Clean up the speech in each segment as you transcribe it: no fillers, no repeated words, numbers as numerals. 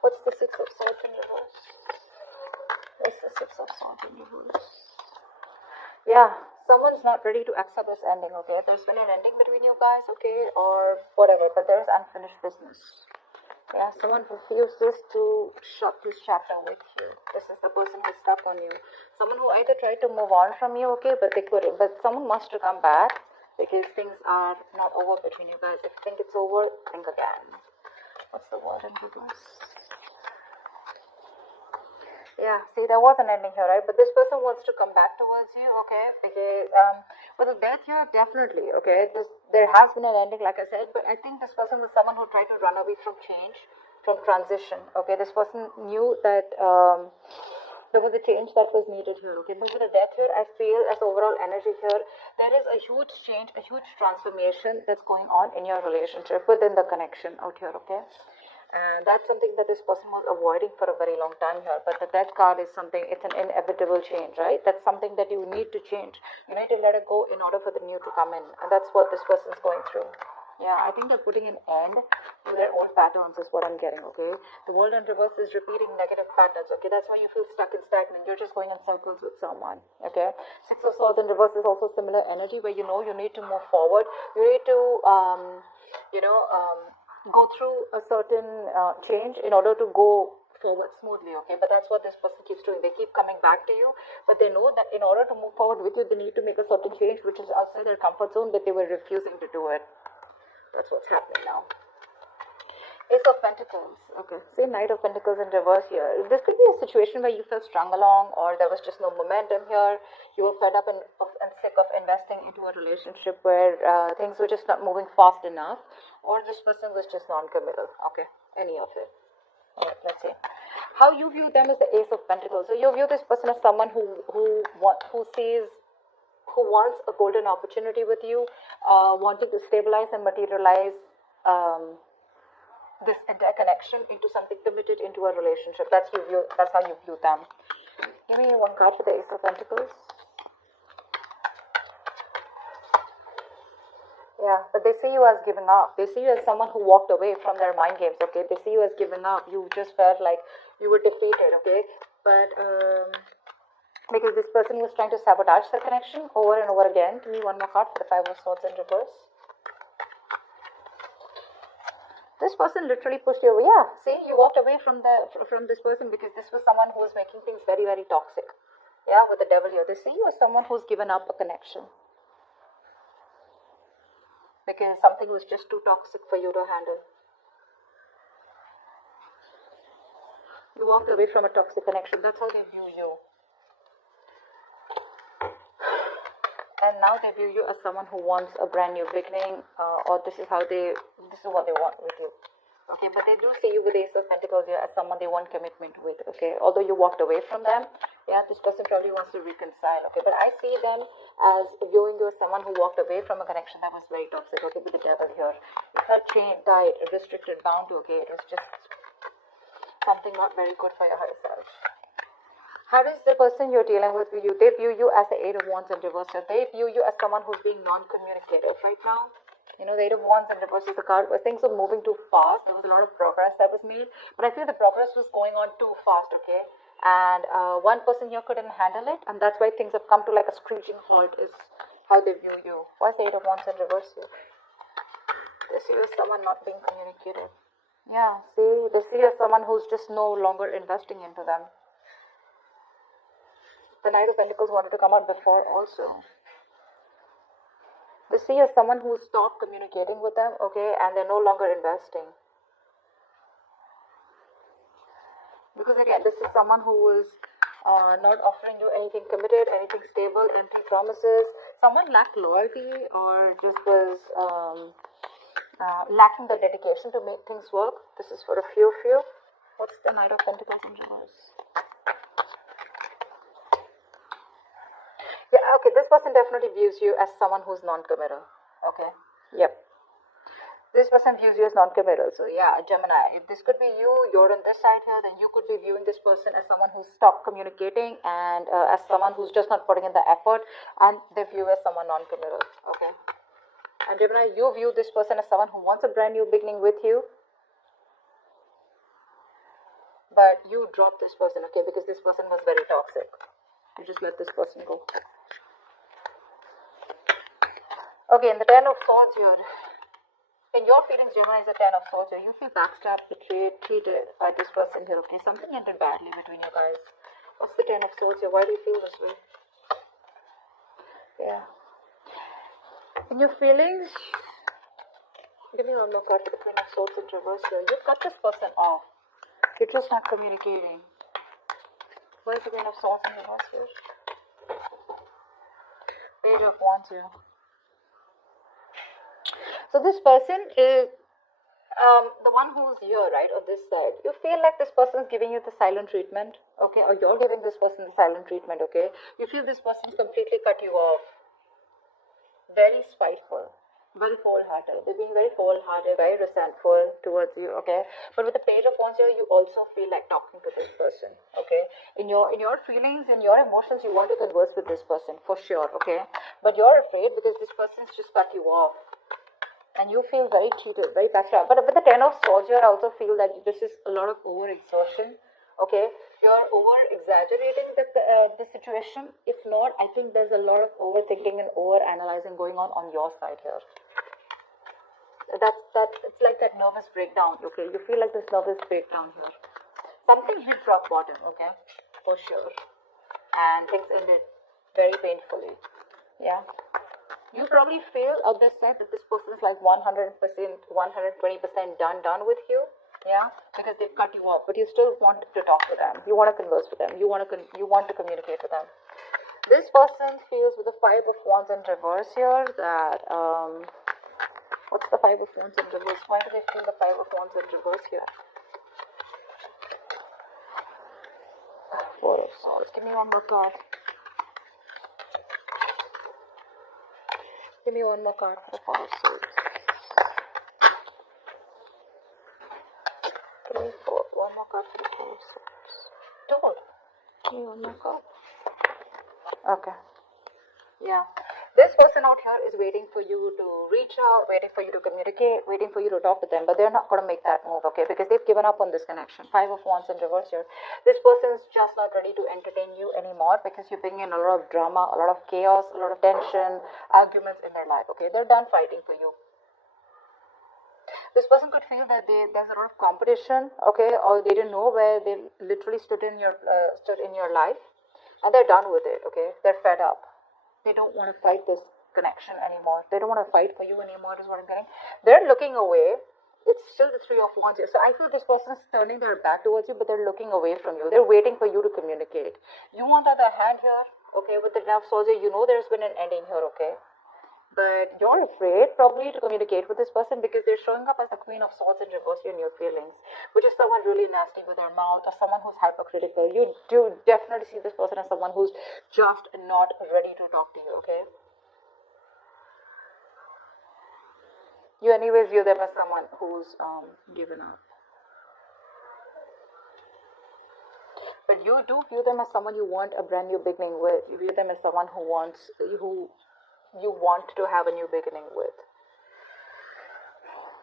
What's the Six of Swords in reverse? What's the Six of Swords in reverse? Yeah, someone's not ready to accept this ending, okay? There's been an ending between you guys, okay? Or whatever, but there's unfinished business. Yeah, someone refuses to shut this chapter with you. This is the person who's stuck on you. Someone who either tried to move on from you, okay, but they couldn't. But someone must to come back because things are not over between you guys. If you think it's over, think again. What's the word in reverse? Yeah, see, there was an ending here, right? But this person wants to come back towards you, okay? Because with the death here, definitely, okay? There has been an ending, like I said, but I think this person was someone who tried to run away from change, from transition, okay? This person knew that there was a change that was needed here, okay? But with the death here, I feel as overall energy here, there is a huge change, a huge transformation that's going on in your relationship within the connection out here, okay? And that's something that this person was avoiding for a very long time here. But the death card is something, it's an inevitable change, right? That's something that you need to change. You need to let it go in order for the new to come in. And that's what this person's going through. Yeah, I think they're putting an end to their old patterns is what I'm getting, okay? The world in reverse is repeating negative patterns, okay? That's why you feel stuck and stagnant. You're just going in circles with someone, okay? Six of Swords in reverse is also similar energy where you know you need to move forward. You need to, go through a certain change in order to go forward smoothly, okay? But that's what this person keeps doing. They keep coming back to you, but they know that in order to move forward with you, they need to make a certain change which is outside their comfort zone, but they were refusing to do it. That's what's happening now. Ace of Pentacles. Okay, same Knight of Pentacles in reverse here. This could be a situation where you felt strung along, or there was just no momentum here. You were fed up and sick of investing into a relationship where things were just not moving fast enough, or this person was just non-committal. Okay, any of it. All right, let's see. How you view them is the Ace of Pentacles. So you view this person as someone who wants a golden opportunity with you, wanting to stabilize and materialize. This entire connection into something committed into a relationship. That's how you view them. Give me one card for the Ace of Pentacles. Yeah, but they see you as giving up. They see you as someone who walked away from their mind games, okay? They see you as giving up. You just felt like you were defeated, okay? But because this person was trying to sabotage the connection over and over again. Give me one more card for the Five of Swords in reverse. This person literally pushed you away. Yeah, see, you walked away from this person because this was someone who was making things very, very toxic. Yeah, with the Devil here. They see you as someone who's given up a connection because something was just too toxic for you to handle. You walked away from a toxic connection. That's how they view you. And now they view you as someone who wants a brand new beginning, or this is what they want with you. Okay, but they do see you with the Ace of Pentacles here as someone they want commitment with, okay? Although you walked away from them, yeah, this person probably wants to reconcile, okay? But I see them as viewing you as someone who walked away from a connection that was very toxic, okay, with the Devil here. You felt chained, tied, restricted, bound to, okay? It was just something not very good for your higher self. How does the person you're dealing with view you? They view you as the Eight of Wands in reverse. So they view you as someone who's being non-communicative right now. You know, the Eight of Wands in reverse is the card where things were moving too fast. There was a lot of progress that was made. But I feel the progress was going on too fast, okay? And one person here couldn't handle it. And that's why things have come to like a screeching halt is how they view you. Why's the Eight of Wands in reverse here? They see you as someone not being communicative. Yeah, see, they see you as someone who's just no longer investing into them. The Knight of Pentacles wanted to come out before also. They see you as someone who stopped communicating with them, okay, and they're no longer investing. Because again, this is someone who is not offering you anything committed, anything stable, empty promises. Someone lacked loyalty or just was lacking the dedication to make things work. This is for a few of you. What's the Knight of Pentacles in reverse? Yeah, okay, this person definitely views you as someone who's non-committal. Okay, yep. This person views you as non-committal. So yeah, Gemini, if this could be you, you're on this side here, then you could be viewing this person as someone who's stopped communicating and as someone who's just not putting in the effort, and they view as someone non-committal. Okay. And Gemini, you view this person as someone who wants a brand new beginning with you. but you dropped this person, okay, because this person was very toxic. You just let this person go. Okay, in the Ten of Swords here, in your feelings, Gemini, is a Ten of Swords here. You feel backstabbed, betrayed, cheated by this person here, okay? Something ended badly between you guys. What's the Ten of Swords here? Why do you feel this way? Yeah. In your feelings, give me one more card for the Queen of Swords in reverse here. You cut this person off. You're just not communicating. Why is the Queen of Swords in reverse here? Page of Wands here. So this person is the one who's here, right, on this side. You feel like this person is giving you the silent treatment, okay, or you're giving this person the silent treatment, okay. You feel this person's completely cut you off. Very spiteful, very cold-hearted. They're being very cold-hearted, very resentful towards you, okay. But with the Page of Wands here, you also feel like talking to this person, okay. In your feelings, in your emotions, you want to converse with this person for sure, okay. But you're afraid because this person's just cut you off. And you feel very cheated, very backstabbed. But with the Ten of Swords here, I also feel that this is a lot of over-exhaustion. Okay, you're over-exaggerating the situation. If not, I think there's a lot of overthinking and over-analyzing going on your side here. It's like that nervous breakdown. Okay, you feel like this nervous breakdown here. Something hit rock bottom. Okay, for sure, and things ended very painfully. Yeah. You probably feel at this side that this person is like 100%, 120% done with you, yeah, because they've cut you off, but you still want to talk to them. You want to converse with them. You want to communicate with them. This person feels with the Five of Wands in reverse here that what's the Five of Wands in reverse? Why do they feel the Five of Wands in reverse here? Four of Swords. Give me one more card. Give me one more card for the Four of Swords. 3, 4. One more card for the Four of Swords. 2. Give me one more card. Okay. Yeah. This person out here is waiting for you to reach out, waiting for you to communicate, waiting for you to talk to them, but they're not going to make that move, okay, because they've given up on this connection. Five of Wands in reverse here. This person is just not ready to entertain you anymore because you bring in a lot of drama, a lot of chaos, a lot of tension, arguments in their life, okay. They're done fighting for you. This person could feel that there's a lot of competition, okay, or they didn't know where they literally stood in your life, and they're done with it, okay. They're fed up. They don't want to fight this connection anymore. They don't want to fight for you anymore, is what I'm getting. They're looking away. It's still the Three of Wands here. So I feel this person is turning their back towards you, but they're looking away from you. They're waiting for you to communicate. You, on the other hand here, okay, with the Ten of Swords here, you know there's been an ending here, okay. But you're afraid probably to communicate with this person because they're showing up as the Queen of Swords in reverse in your feelings, which is someone really nasty with their mouth or someone who's hypercritical. You do definitely see this person as someone who's just not ready to talk to you, okay? You anyways view them as someone who's given up. But you do view them as someone you want a brand new beginning with. You view them as someone who you want to have a new beginning with.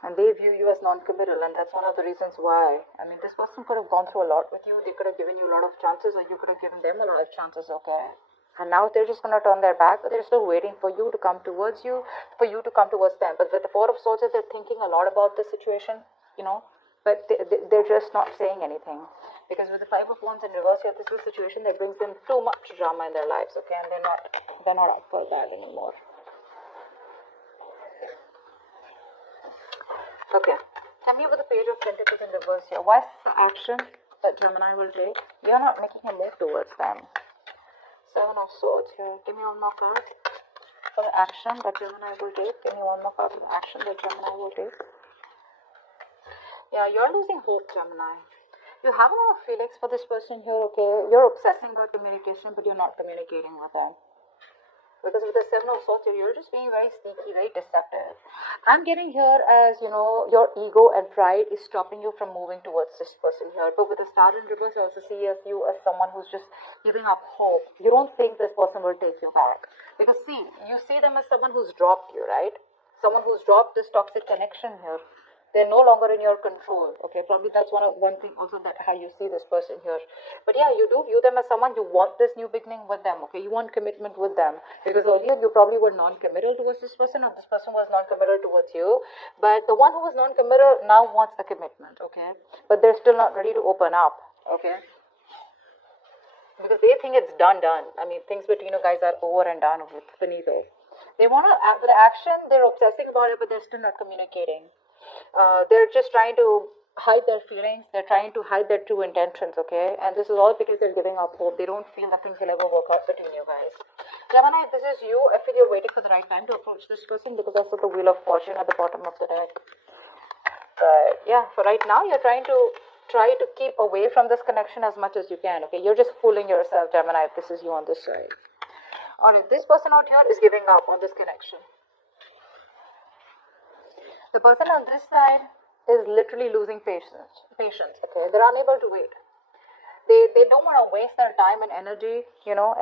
And they view you as non-committal, and that's one of the reasons why. I mean, this person could have gone through a lot with you. They could have given you a lot of chances, or you could have given them a lot of chances, okay? And now they're just going to turn their back, but they're still waiting for you to come towards you, for you to come towards them. But with the Four of Swords, they're thinking a lot about the situation, you know, but they're just not saying anything. Because with the Five of Wands in reverse here, this is a situation that brings them too much drama in their lives, okay, and they're not up for that anymore. Okay, tell me about the Page of Pentacles in reverse here. What's the action that Gemini will take? You're not making a move towards them. Seven of Swords here. Give me one more card for the action that Gemini will take. Give me one more card for the action that Gemini will take. Yeah, you're losing hope, Gemini. You have a lot of feelings for this person here, okay? You're obsessing about communication, but you're not communicating with them. Because with the Seven of Swords, you're just being very sneaky, very deceptive. I'm getting here as, you know, your ego and pride is stopping you from moving towards this person here. But with the Star in reverse, I also see you as someone who's just giving up hope. You don't think this person will take you back. Because see, you see them as someone who's dropped you, right? Someone who's dropped this toxic connection here. They're no longer in your control. Okay, probably that's one thing also, that how you see this person here. But yeah, you do view them as someone, you want this new beginning with them. Okay, you want commitment with them, because earlier you probably were non-committal towards this person, or this person was non-committal towards you. But the one who was non-committal now wants the commitment. Okay, but they're still not ready to open up. Okay, because they think it's done. I mean, things between you guys are over and done with, finito. They want to act with action, they're obsessing about it, but they're still not communicating. They're just trying to hide their feelings, they're trying to hide their true intentions, okay? And this is all because they're giving up hope. They don't feel that things will ever work out between you guys. Gemini, if this is you, I feel you're waiting for the right time to approach this person, because that's the Wheel of Fortune at the bottom of the deck. But yeah, for right now, you're trying to keep away from this connection as much as you can, okay? You're just fooling yourself, Gemini, if this is you on this side. Alright, this person out here is giving up on this connection. The person on this side is literally losing patience, okay? They're unable to wait. They don't want to waste their time and energy,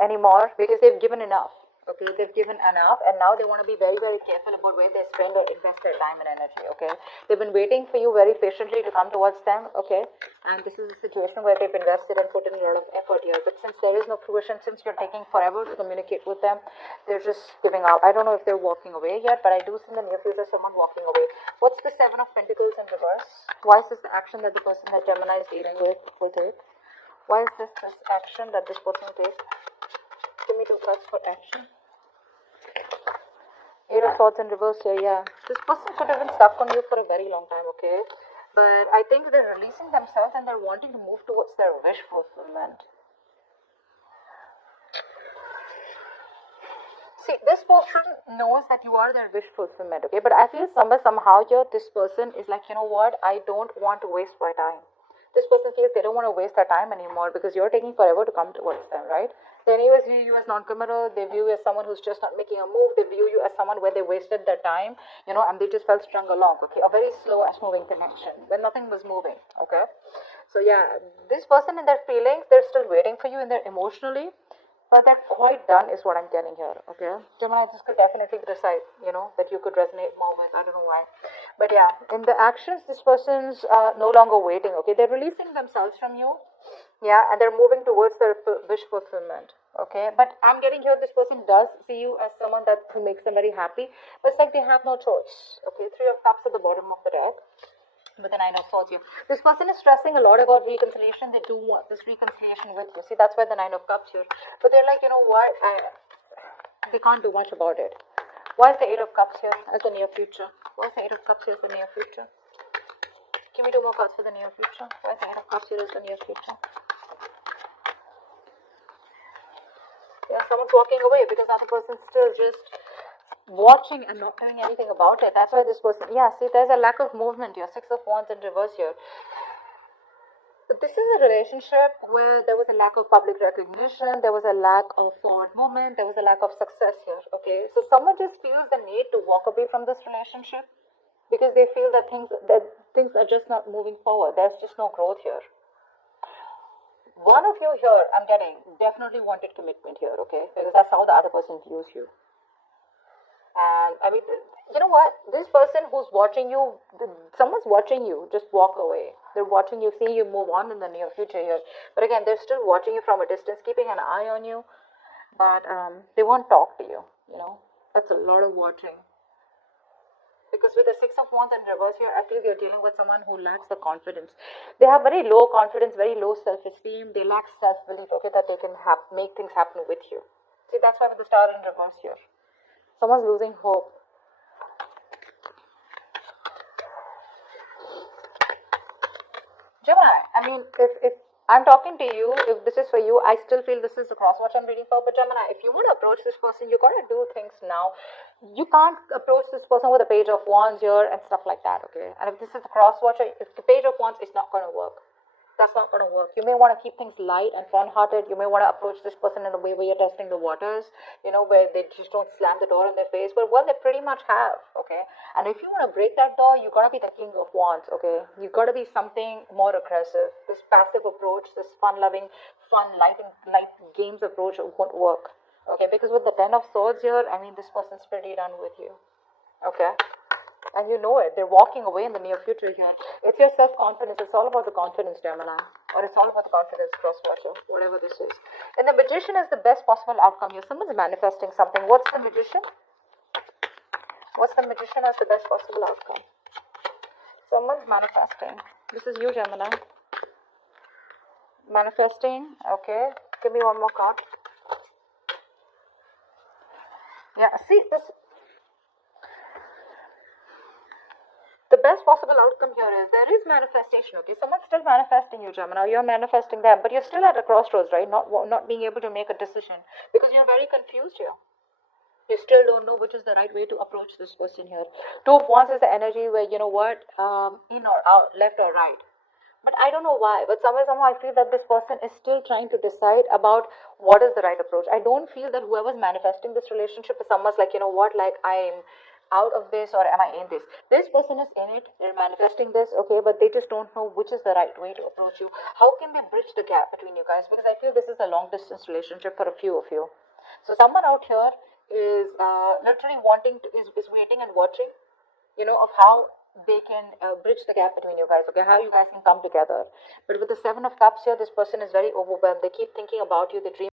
anymore, because they've given enough. Okay, they've given enough, and now they want to be very, very careful about where they spend or invest their time and energy. Okay, they've been waiting for you very patiently to come towards them. Okay, and this is a situation where they've invested and put in a lot of effort here, but since there is no fruition, since you're taking forever to communicate with them, they're just giving up. I don't know if they're walking away yet, but I do see in the near future someone walking away. What's the Seven of Pentacles in reverse? Why is this the action that the person that Gemini is dealing with will take? Why is this action that this person will take? Give me 2 cards for action. Eight of Swords in reverse here, yeah. This person could have been stuck on you for a very long time, okay? But I think they're releasing themselves and they're wanting to move towards their wish fulfillment. See, this person knows that you are their wish fulfillment, okay? But I feel somehow here, this person is like, you know what? I don't want to waste my time. This person feels they don't want to waste their time anymore because you're taking forever to come towards them, right? They anyways view you as non-committal. They view you as someone who's just not making a move. They view you as someone where they wasted their time, and they just felt strung along, okay? A very slow as moving connection when nothing was moving, okay? So yeah, this person in their feelings, they're still waiting for you in their emotionally, but they're quite done is what I'm getting here, okay? Gemini, this could definitely be the side, that you could resonate more with. I don't know why. But yeah, in the actions, this person's no longer waiting, okay? They're releasing themselves from you, yeah, and they're moving towards their wish fulfillment, okay? But I'm getting here, this person does see you as someone who makes them very happy, but it's like they have no choice, okay? 3 of Cups at the bottom of the deck. With the 9 of Swords here. This person is stressing a lot about reconciliation. They do want this reconciliation with you. See, that's why the 9 of Cups here. But they're like, you know what? They can't do much about it. Why is the 8 of Cups here as the near future? Why is the 8 of Cups here as the near future? Give me 2 more cards for the near future. Why is the 8 of Cups here as the near future? Yeah, someone's walking away because the other person's still just watching and not doing anything about it. That's why this person, yeah, see, there's a lack of movement here. 6 of Wands in reverse here. But this is a relationship where there was a lack of public recognition, there was a lack of forward movement, there was a lack of success here, okay? So someone just feels the need to walk away from this relationship because they feel that things are just not moving forward. There's just no growth here. One of you here, I'm getting, definitely wanted commitment here, okay? Because that's how the other person views you. And I mean, you know what? This person who's watching you, someone's watching you, just walk away. They're watching you, seeing you move on in the near future here. But again, they're still watching you from a distance, keeping an eye on you. But they won't talk to you, That's a lot of watching. Because with the 6 of Wands in reverse here, I feel you're dealing with someone who lacks the confidence. They have very low confidence, very low self-esteem. They lack self-belief, okay, that they can make things happen with you. See, that's why with the Star in reverse here. Someone's losing hope. Gemini, I mean, if I'm talking to you, if this is for you, I still feel this is the crosswatch I'm reading for. But Gemini, if you want to approach this person, you got to do things now. You can't approach this person with a Page of Wands here and stuff like that, okay? And if this is the crosswatch, if the Page of Wands is not going to work. That's not going to work. You may want to keep things light and fun-hearted. You may want to approach this person in a way where you're testing the waters, where they just don't slam the door in their face. But, well, they pretty much have, okay? And if you want to break that door, you got to be the King of Wands, okay? You got to be something more aggressive. This passive approach, this fun-loving, light games approach won't work, okay? Because with the 10 of Swords here, I mean, this person's pretty done with you, okay? and you know it. They're walking away in the near future here. It's your self-confidence. It's all about the confidence, Gemini. Or it's all about the confidence, cross-watcher, whatever this is. And the Magician is the best possible outcome here. Someone's manifesting something. What's the Magician? What's the Magician as the best possible outcome? Someone's manifesting. This is you, Gemini. Manifesting. Okay. Give me one more card. Yeah, see this. The best possible outcome here is there is manifestation. Okay, someone's still manifesting you, Gemini. You're manifesting them, but you're still at a crossroads, right? Not being able to make a decision because you're very confused here. You still don't know which is the right way to approach this person here. Two of Wands is the energy where, you know what, in or out, left or right. But I don't know why, but somehow I feel that this person is still trying to decide about what is the right approach. I don't feel that whoever's manifesting this relationship is someone's like, you know what, like I'm out of this or am I in this? This person is in it, they're manifesting this, okay, but they just don't know which is the right way to approach you. How can they bridge the gap between you guys? Because I feel this is a long distance relationship for a few of you. So someone out here is literally is waiting and watching, you know, of how they can bridge the gap between you guys, okay, how you guys can come together. But with the Seven of Cups here, this person is very overwhelmed. They keep thinking about you, they dream